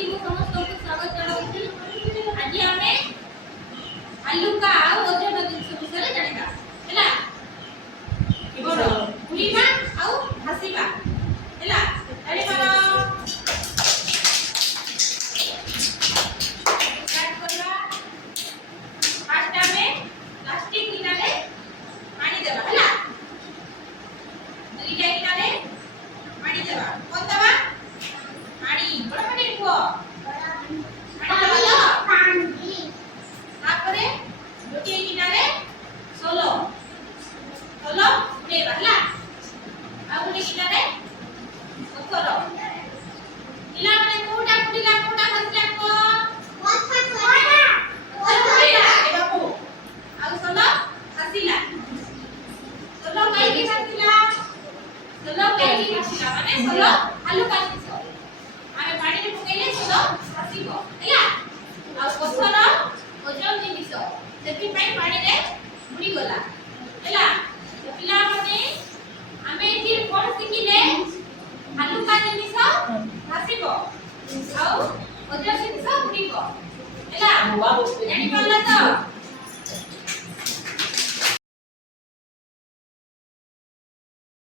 ଆଜି ମୁଁ ସମସ୍ତଙ୍କୁ ସ୍ୱାଗତ ଜଣାଉଛି। ଆଜି ଆମେ ହାଲୁକା ଆଉ ଓଜନ ଜିନିଷ ବିଷୟରେ ଜାଣିବା ହେଲା। କେବଳ ଉଡ଼ିବା ଆଉ ଭାସିବା ହେଲା। ଜାଣିପାର ସ୍ଟାର୍ଟ କରିବା। ଫାର୍ଷ୍ଟ ଆମେ ପ୍ଲାଷ୍ଟିକ ଗିନାରେ ପାଣି ଦେବା ହେଲା। ଦୁଇଟା ଗିନାରେ ପାଣି ଦେବା। କଣ ଦେବା? ପାଣି। ବଡ଼ ପାଣି କୁହ। ତାପରେ ଗୋଟିଏ ଗିନାରେ ସୋଲ ଉଡ଼େଇବା ହେଲା। ଆଉ ଗୋଟେ ଗିନାରେ ପଥର। ପିଲାମାନେ କୋଉଟା ଉଡ଼ିଲା କୋଉଟା ଭାସିଲା କୁହ? ଆଉ ସୋଲ ଭାସିଲା। ସୋଲ କାହିଁକି ଭାସିଲା? ସୋଲ କାହିଁକି ଭାସିଲା ମାନେ ସୋଲ ହାଲୁକା ଜିନିଷ। ଆମେ ପାଣିରେ ପକେଇଲେ ସୋଲ ଭାସିବ ହେଲା। ଆଉ ପଥର ଓଜନ ଜିନିଷ, ସେଥିପାଇଁ ପାଣିରେ ବୁଡ଼ିଗଲା ହେଲା। ପିଲାମାନେ ଆମେ ଏଠି କ'ଣ ଶିଖିଲେ? ହାଲୁକା ଜିନିଷ ଭାସିବ ଆଉ ଓଜନ ଜିନିଷ ବୁଡ଼ିବ ହେଲା। ଜାଣିପାରିଲ ତ?